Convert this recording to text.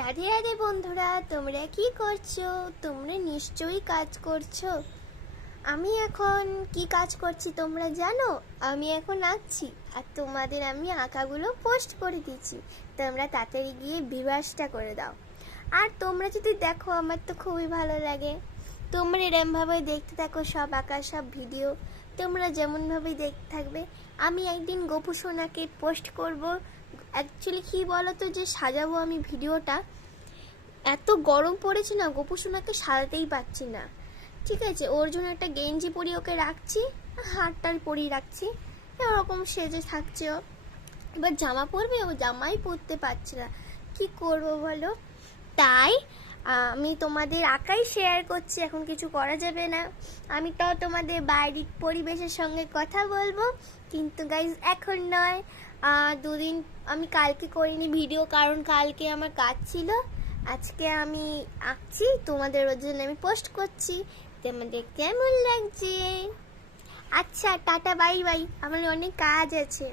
রাধে রাধে বন্ধুরা, তোমরা কি করছো? তোমরা নিশ্চয়ই কাজ করছো। আমি এখন কি কাজ করছি তোমরা জানো? আমি এখন আঁকছি, আর তোমাদের আমি আঁকাগুলো পোস্ট করে দিচ্ছি। তোমরা তাড়াতাড়ি গিয়ে ভিউয়ার্সটা করে দাও। আর তোমরা যদি দেখো আমার তো খুবই ভালো লাগে। তোমরা এরমভাবে দেখতে থাকো সব আঁকা সব ভিডিও। তোমরা যেমনভাবেই দেখতে থাকবে। আমি একদিন গোপু সোনাকে পোস্ট করব। অ্যাকচুয়ালি কী বলো তো, যে সাজাবো আমি ভিডিওটা, এত গরম পড়েছে না, গোপু সোনাকে সাজাতেই পারছি না। ঠিক আছে, ওর জন্য একটা গেঞ্জি পরিয়ে ওকে রাখছি, হাতটার পরিয়ে রাখছি, এরকম সেজে থাকছে ও। এবার জামা পরবে, ও জামাই পরতে পারছে না, কি করব বলো? তাই আমি তোমাদের আঁকাই শেয়ার করছি, এখন কিছু করা যাবে না। আমি তো তোমাদের বাড়ির পরিবেশের সঙ্গে কথা বলবো, কিন্তু গাইজ এখন নয়। দুদিন আমি কালকে করিনি ভিডিও, কারণ কালকে আমার কাজ ছিল। আজকে আমি আঁকছি, তোমাদের ওর জন্য আমি পোস্ট করছি। তোমাদের কেমন লাগছে? আচ্ছা, টাটা, বাই বাই, আমার অনেক কাজ আছে।